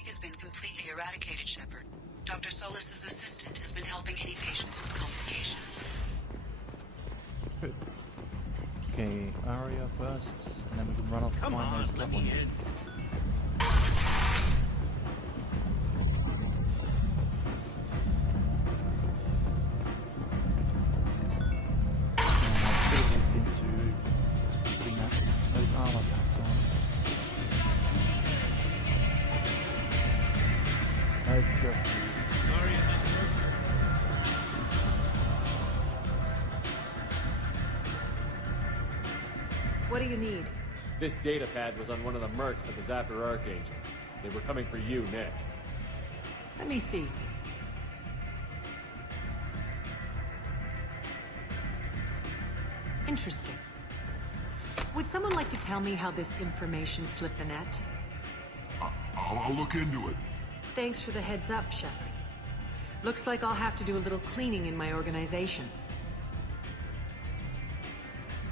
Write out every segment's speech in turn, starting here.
Omega's been completely eradicated, Shepard. Dr. Solis's assistant has been helping any patients with complications. Good. Okay, Arya first, and then we can run off and find those goblins. What do you need? This data pad was on one of the mercs that was after Archangel. They were coming for you next. Let me see. Interesting. Would someone like to tell me how this information slipped the net? I'll look into it. Thanks for the heads up, Shepard. Looks like I'll have to do a little cleaning in my organization.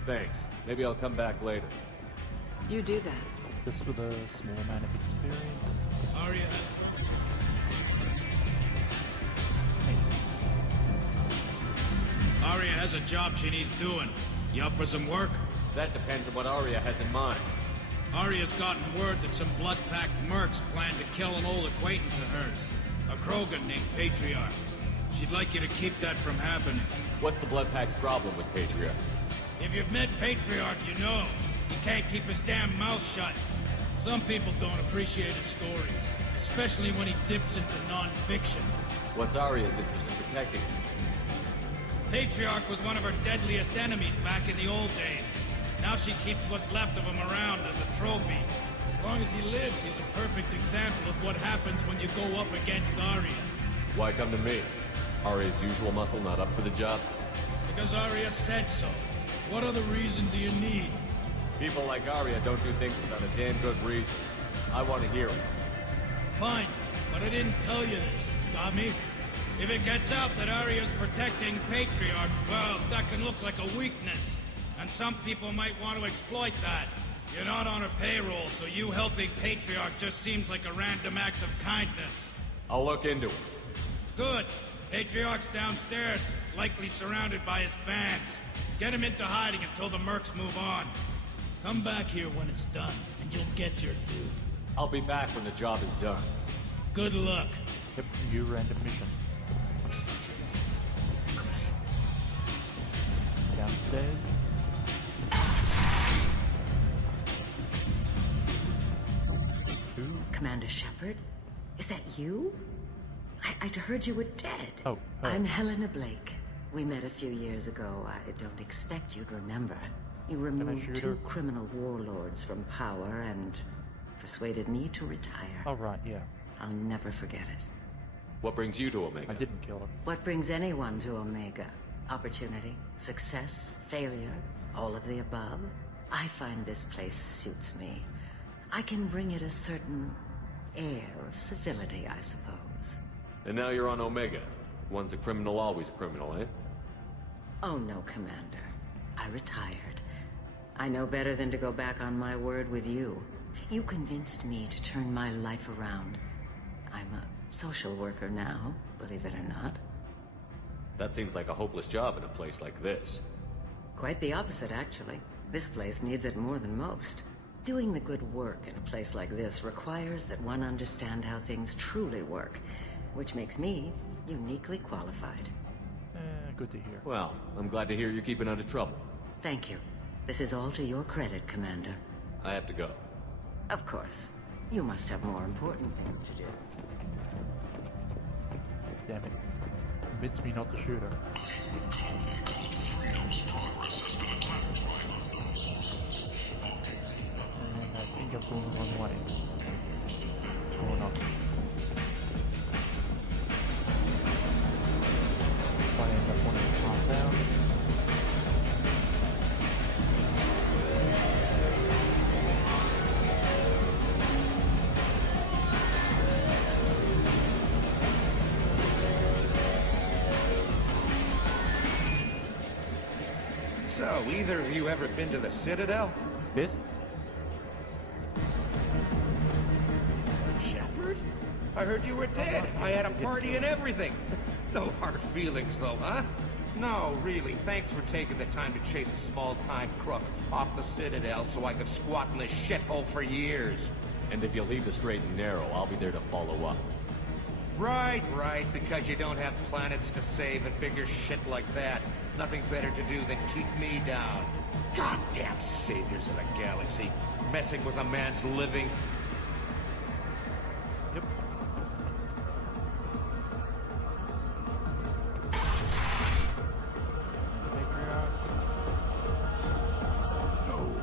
Thanks. Maybe I'll come back later. You do that. Just with a small amount of experience. Arya. Arya has a job she needs doing. You up for some work? That depends on what Arya has in mind. Arya's gotten word that some blood-packed mercs plan to kill an old acquaintance of hers. A Krogan named Patriarch. She'd like you to keep that from happening. What's the Bloodpack's problem with Patriarch? If you've met Patriarch, you know. He can't keep his damn mouth shut. Some people don't appreciate his stories. Especially when he dips into non-fiction. What's Arya's interest in protecting him? Patriarch was one of her deadliest enemies back in the old days. Now she keeps what's left of him around as a trophy. As long as he lives, he's a perfect example of what happens when you go up against Arya. Why come to me? Arya's usual muscle not up for the job? Because Arya said so. What other reason do you need? People like Arya don't do things without a damn good reason. I want to hear it. Fine, but I didn't tell you this. Got me? If it gets out that Arya's protecting Patriarch, well, that can look like a weakness. And some people might want to exploit that. You're not on her payroll, so you helping Patriarch just seems like a random act of kindness. I'll look into it. Good. Patriarch's downstairs, likely surrounded by his fans. Get him into hiding until the mercs move on. Come back here when it's done, and you'll get your due. I'll be back when the job is done. Good luck. Yep, new random mission. Downstairs. Who? Commander Shepard? Is that you? I'd heard you were dead. Oh, I'm Helena Blake. We met a few years ago. I don't expect you'd remember. You removed two criminal warlords from power and persuaded me to retire. Oh, right, yeah. I'll never forget it. What brings you to Omega? I didn't kill her. What brings anyone to Omega? Opportunity, success, failure, all of the above? I find this place suits me. I can bring it a certain air of civility, I suppose. And now you're on Omega. Once a criminal, always a criminal, eh? Oh no, Commander. I retired. I know better than to go back on my word with you. You convinced me to turn my life around. I'm a social worker now, believe it or not. That seems like a hopeless job in a place like this. Quite the opposite, actually. This place needs it more than most. Doing the good work in a place like this requires that one understand how things truly work, which makes me uniquely qualified. Good to hear. Well, I'm glad to hear you're keeping out of trouble. Thank you. This is all to your credit, Commander. I have to go. Of course. You must have more important things to do. Damn it. Convince me not to shoot her. A human colony called Freedom's Progress has been attacked by unknown sources. And I think I've gone the wrong way. Or not. If I end up wanting to pass out. So, either of you ever been to the Citadel? Fist? Shepard? I heard you were dead. I had a party and everything. No hard feelings, though, huh? No, really, thanks for taking the time to chase a small-time crook off the Citadel so I could squat in this shithole for years. And if you leave the straight and narrow, I'll be there to follow up. Right, because you don't have planets to save and bigger shit like that. Nothing better to do than keep me down. Goddamn saviors of the galaxy, messing with a man's living. Yep. No.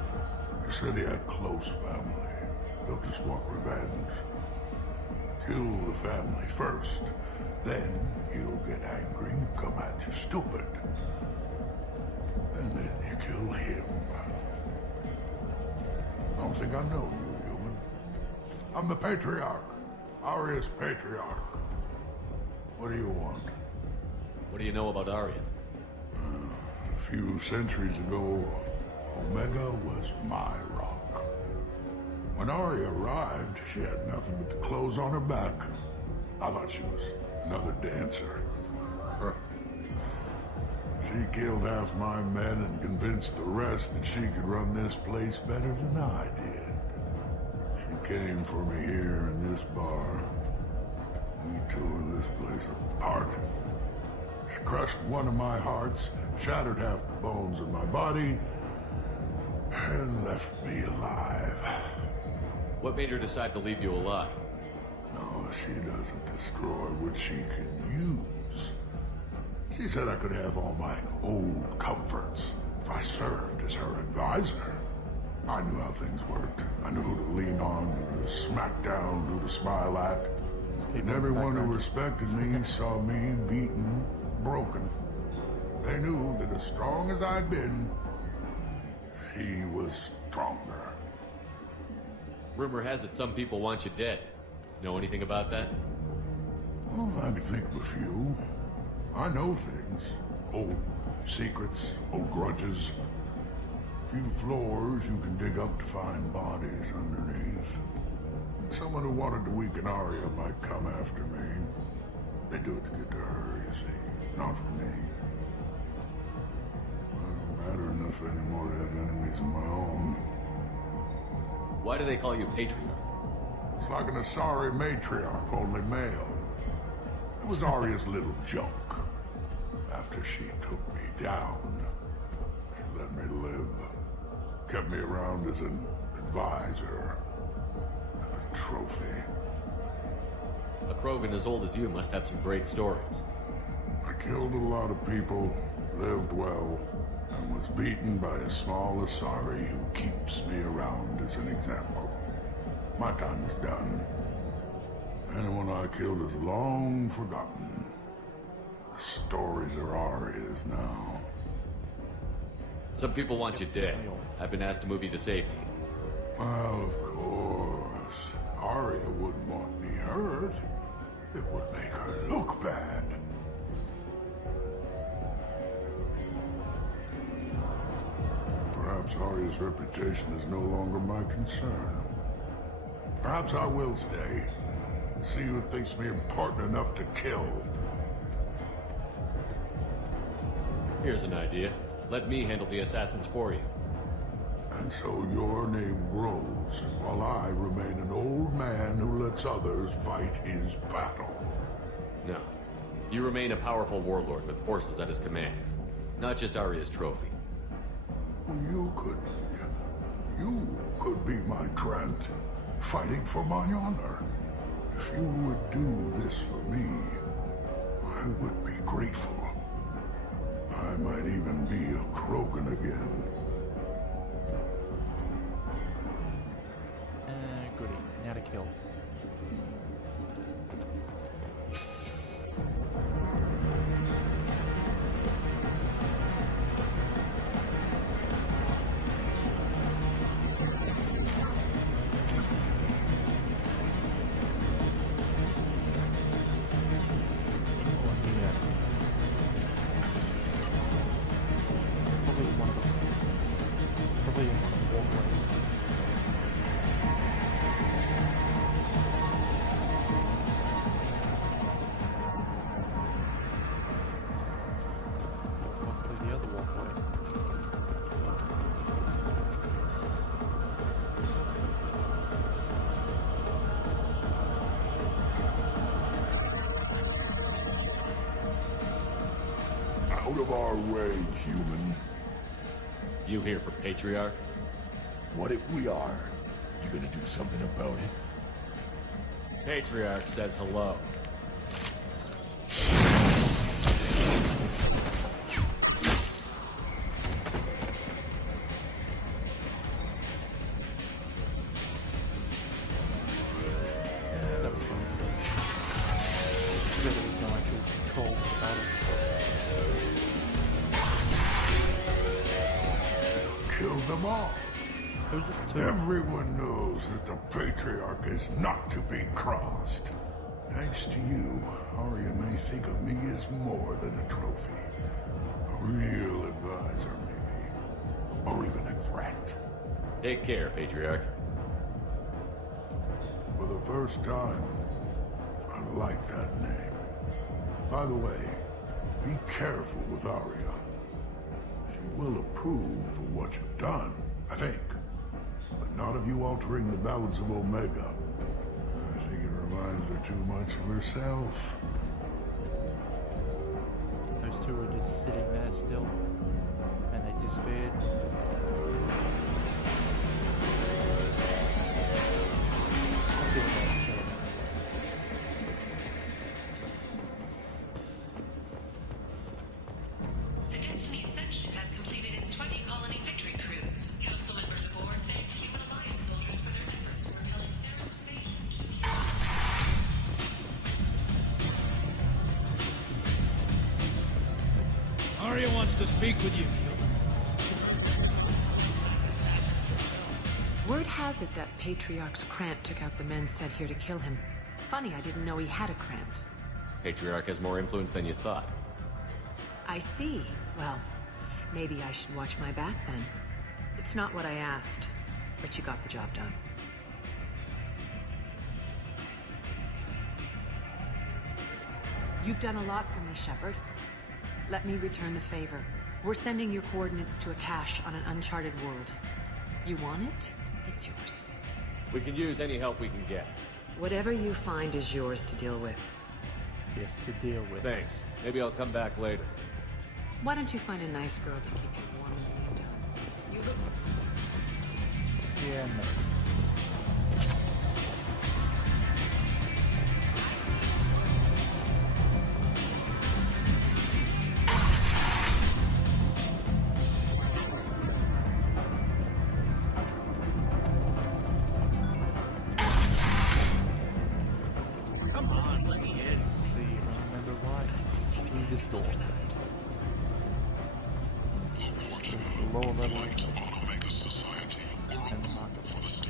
You said he had close family. They'll just want revenge. Kill the family first. Then he'll get angry and come at you stupid. And then you kill him. I don't think I know you, human. I'm the Patriarch. Aria's Patriarch. What do you want? What do you know about Arya? A few centuries ago, Omega was my rock. When Arya arrived, she had nothing but the clothes on her back. I thought she was another dancer. She killed half my men and convinced the rest that she could run this place better than I did. She came for me here in this bar. We tore this place apart. She crushed one of my hearts, shattered half the bones in my body, and left me alive. What made her decide to leave you alive? No, she doesn't destroy what she can use. She said I could have all my old comforts if I served as her advisor. I knew how things worked. I knew who to lean on, who to smack down, who to smile at. And everyone who respected me saw me beaten, broken. They knew that as strong as I'd been, she was stronger. Rumor has it some people want you dead. Know anything about that? Well, I could think of a few. I know things. Old secrets, old grudges. A few floors you can dig up to find bodies underneath. Someone who wanted to weaken Arya might come after me. They do it to get to her, you see, not for me. I don't matter enough anymore to have enemies of my own. Why do they call you Patriarch? It's like an Asari matriarch, only male. It was Arya's little joke. After she took me down, she let me live. Kept me around as an advisor and a trophy. A Krogan as old as you must have some great stories. I killed a lot of people, lived well, and was beaten by a small Asari who keeps me around as an example. My time is done. Anyone I killed is long forgotten. The stories are Arya's now. Some people want you dead. I've been asked to move you to safety. Well, of course. Arya wouldn't want me hurt. It would make her look bad. Perhaps Arya's reputation is no longer my concern. Perhaps I will stay and see who thinks me important enough to kill. Here's an idea. Let me handle the assassins for you. And so your name grows, while I remain an old man who lets others fight his battle. No. You remain a powerful warlord with forces at his command. Not just Arya's trophy. You could be my Trent, fighting for my honor. If you would do this for me, I would be grateful. I might even be a Krogan again. Goody. Now to kill. Probably one of the walkways. Out of our way, human. You here for Patriarch? What if we are? You gonna do something about it? Patriarch says hello. Yeah, that was fun. There was no actual control about it. Kill them all. It was just two. Everyone knows that the Patriarch is not to be crossed. Thanks to you, Arya may think of me as more than a trophy. A real advisor, maybe. Or even a threat. Take care, Patriarch. For the first time, I like that name. By the way, be careful with Arya. She will approve of what you've done, I think. But not of you altering the balance of Omega. I think it reminds her too much of herself. Those two were just sitting there still, and they disappeared. I'll see what they have to say. The Destiny Ascension has completed its 20 colony victory cruise. Council Member Spore thanked Human Alliance soldiers for their efforts repelling Saren's invasion. Arya wants to speak with you. Word has it that Patriarch's Krant took out the men sent here to kill him. Funny, I didn't know he had a Krant. Patriarch has more influence than you thought. I see. Well, maybe I should watch my back then. It's not what I asked, but you got the job done. You've done a lot for me, Shepard. Let me return the favor. We're sending your coordinates to a cache on an uncharted world. You want it? It's yours. We can use any help we can get. Whatever you find is yours to deal with. Yes, to deal with. Thanks. Maybe I'll come back later. Why don't you find a nice girl to keep you warm in the meantime? You look... Yeah, no. Come on, let me in. See if I remember right. Through this door. There's the lower levels. And the marketplace.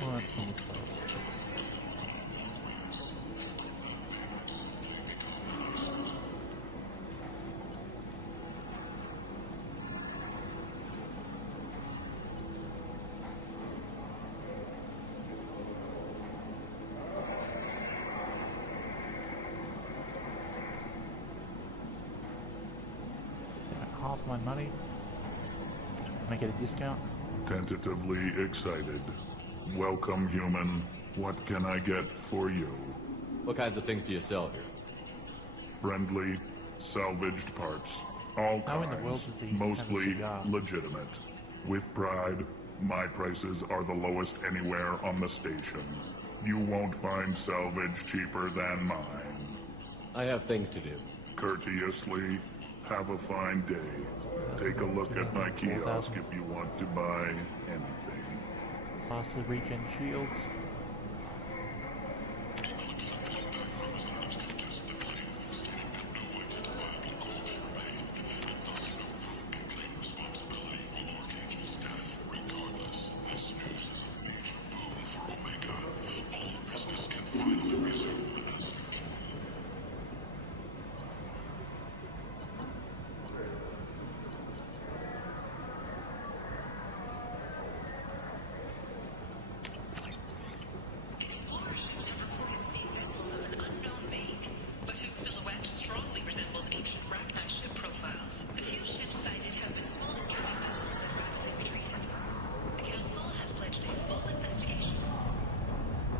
What's in this place? Half my money. Can I get a discount? Tentatively excited. Welcome, human. What can I get for you? What kinds of things do you sell here? Friendly, salvaged parts. All How in kinds, the world does he have a mostly cigar? legitimate. With pride, my prices are the lowest anywhere on the station. You won't find salvage cheaper than mine. I have things to do. Courteously, have a fine day. Take a look at my kiosk if you want to buy anything. Faster regen shields.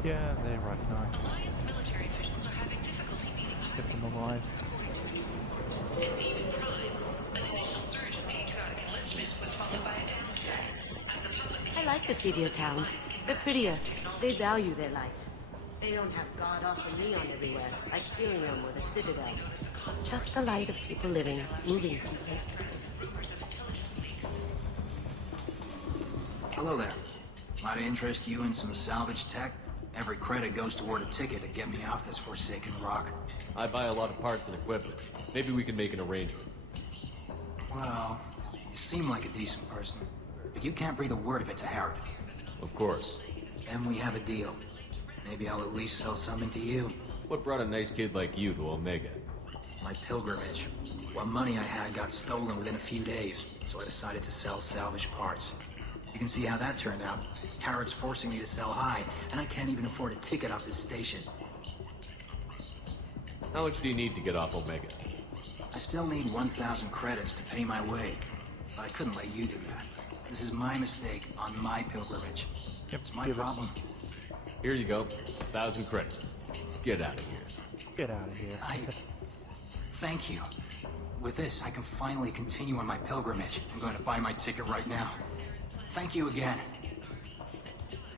Yeah, they're right now. Alliance military officials are having difficulty meeting Get them alive. Since even Prime, an initial surge in patriotic enlistments was followed by a downturn. As the public I like the city towns. They're prettier. They value their light. They don't have God awful neon everywhere, like Helium or the Citadel. Just the light of people living, moving from place to place. Hello there. Might I interest you in some salvage tech? Every credit goes toward a ticket to get me off this forsaken rock. I buy a lot of parts and equipment. Maybe we can make an arrangement. Well, you seem like a decent person, but you can't breathe a word of it to Harry. Of course. Then we have a deal. Maybe I'll at least sell something to you. What brought a nice kid like you to Omega? My pilgrimage. What money I had got stolen within a few days, so I decided to sell salvage parts. You can see how that turned out. Harrod's forcing me to sell high, and I can't even afford a ticket off this station. How much do you need to get off Omega? I still need 1,000 credits to pay my way, but I couldn't let you do that. This is my mistake on my pilgrimage. Yep, It's my give it. problem. Here you go. 1,000 credits. Get out of here. Get out of here. Thank you. With this, I can finally continue on my pilgrimage. I'm going to buy my ticket right now. Thank you again.